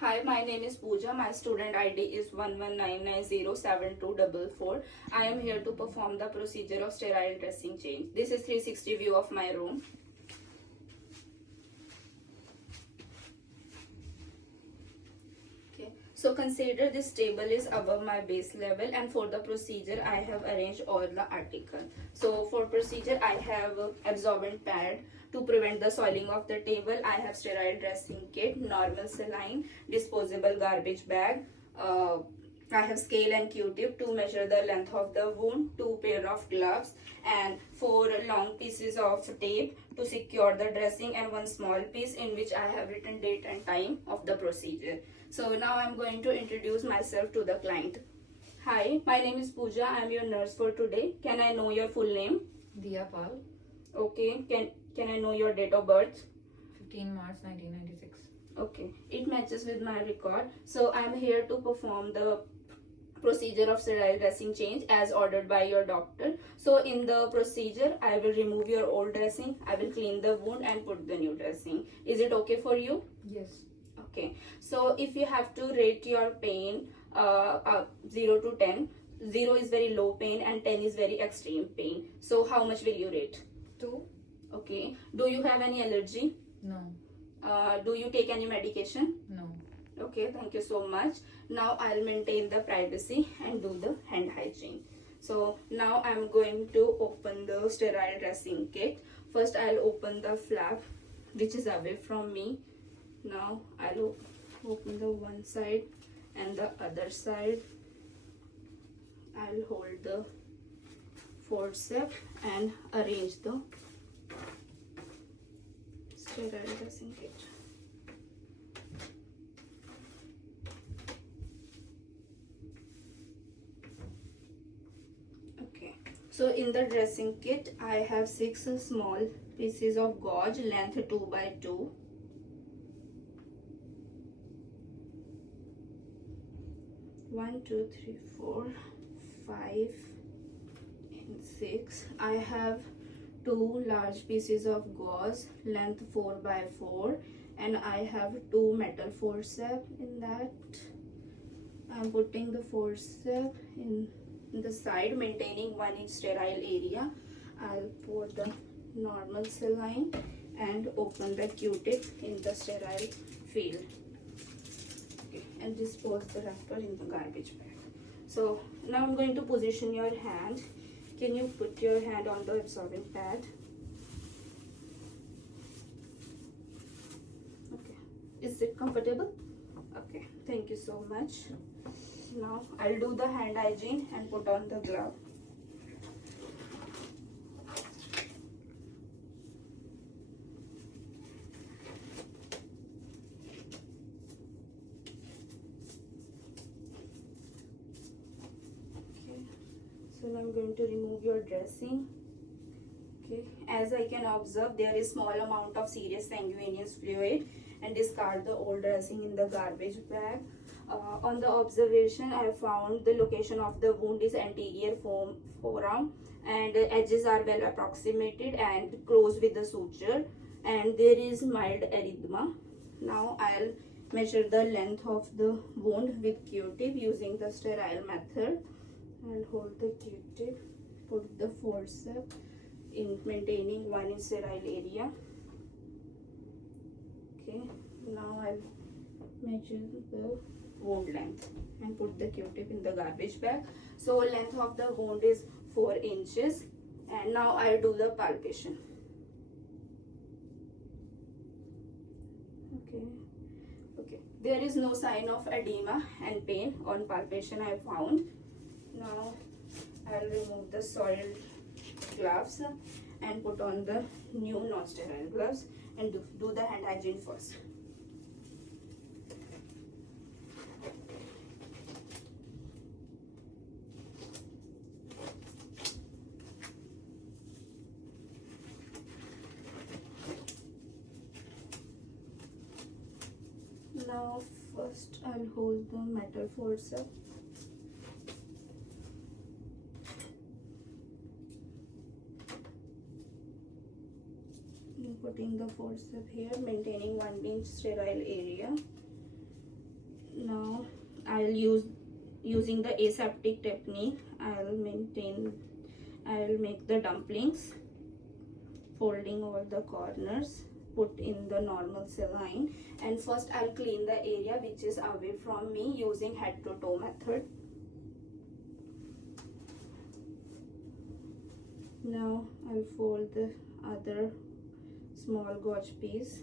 Hi, my name is Pooja. My student ID is 1199072444. I am here to perform the procedure of sterile dressing change. This is 360 view of my room. Okay. So consider this table is above my base level, and for the procedure I have arranged all the article. So for procedure I have absorbent pad to prevent the soiling of the table. I have sterile dressing kit, normal saline, disposable garbage bag. I have scale and Q-tip to measure the length of the wound, 2 pair of gloves, and 4 long pieces of tape to secure the dressing, and 1 small piece in which I have written date and time of the procedure. So now I'm going to introduce myself to the client. Hi, my name is Pooja. I'm your nurse for today. Can I know your full name? Diya Pal, Okay. Can I know your date of birth? 15 March 1996. Okay. It matches with my record. So I'm here to perform the procedure of sterile dressing change as ordered by your doctor. So in the procedure, I will remove your old dressing, I will clean the wound and put the new dressing. Is it okay for you? Yes. Okay. So if you have to rate your pain 0 to 10, 0 is very low pain and 10 is very extreme pain. So how much will you rate? 2. Okay. Do you have any allergy? No. Do you take any medication? No. Okay, thank you so much. Now I'll maintain the privacy and do the hand hygiene. So now I'm going to open the sterile dressing kit. First I'll open the flap which is away from me. Now I'll open the one side and the other side. I'll hold the forceps and arrange the sterile dressing kit. So in the dressing kit, I have 6 small pieces of gauze, length 2 by 2. One, two, three, 4, 5, and 6. I have 2 large pieces of gauze, length 4 by 4, and I have 2 metal forceps in that. I'm putting the forceps in the side, maintaining 1 inch sterile area. I'll pour the normal saline and open the Q-tip in the sterile field. Okay, and dispose the wrapper in the garbage bag. So now I'm going to position your hand. Can you put your hand on the absorbent pad? Okay, is it comfortable? Okay, thank you so much. Now I'll do the hand hygiene and put on the glove. Okay, so now I'm going to remove your dressing. Okay, as I can observe, there is small amount of serious sanguineous fluid, and discard the old dressing in the garbage bag. On the observation, I found the location of the wound is anterior forearm, and the edges are well approximated and close with the suture, and there is mild erythema. Now I'll measure the length of the wound with Q-tip using the sterile method. I'll hold the Q-tip, put the forceps in maintaining 1 inch sterile area. Okay, now I'll measure the wound length and put the Q-tip in the garbage bag. So length of the wound is 4 inches, and now I'll do the palpation. Okay, there is no sign of edema and pain on palpation I found. Now I'll remove the soiled gloves and put on the new non-sterile gloves and do the hand hygiene first. Now first I'll hold the metal forceps. Putting the forceps here, maintaining 1 inch sterile area. using the aseptic technique, I'll make the dumplings, folding all the corners, put in the normal saline, and first I'll clean the area which is away from me using head to toe method. Now I'll fold the other small gauze piece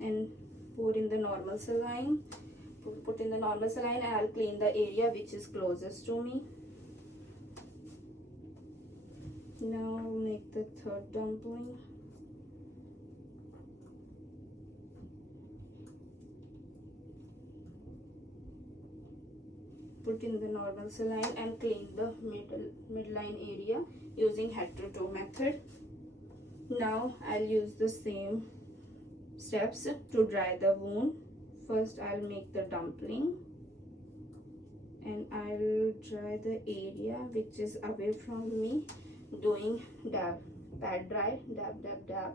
and pour in the normal saline. Put in the normal saline, and I'll clean the area which is closest to me. Now make the third dumpling. Put in the normal saline and clean the midline area using head to toe method. Now I'll use the same steps to dry the wound. First I'll make the dumpling and I'll dry the area which is away from me, doing dab, pat dry, dab, dab, dab.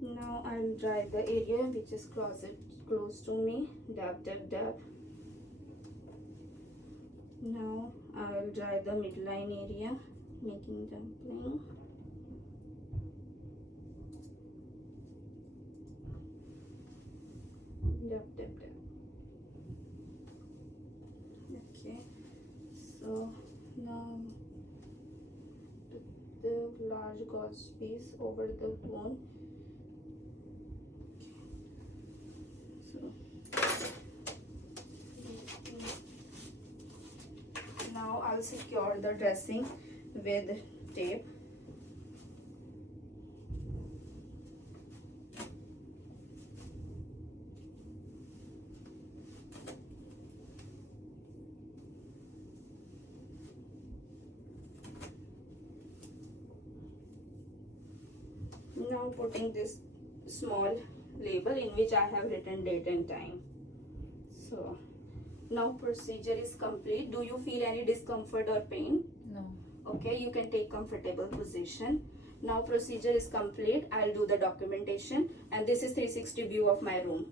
Now I'll dry the area which is close to me, dab, dab, dab. Now I'll dry the midline area, making dumpling. Dab, dab, dab. Okay, so now put the large gauze piece over the bone. Now I'll secure the dressing with tape. Now putting this small label in which I have written date and time. So now procedure is complete. Do you feel any discomfort or pain? No. Okay, you can take comfortable position. Now procedure is complete. I'll do the documentation, and this is 360 view of my room.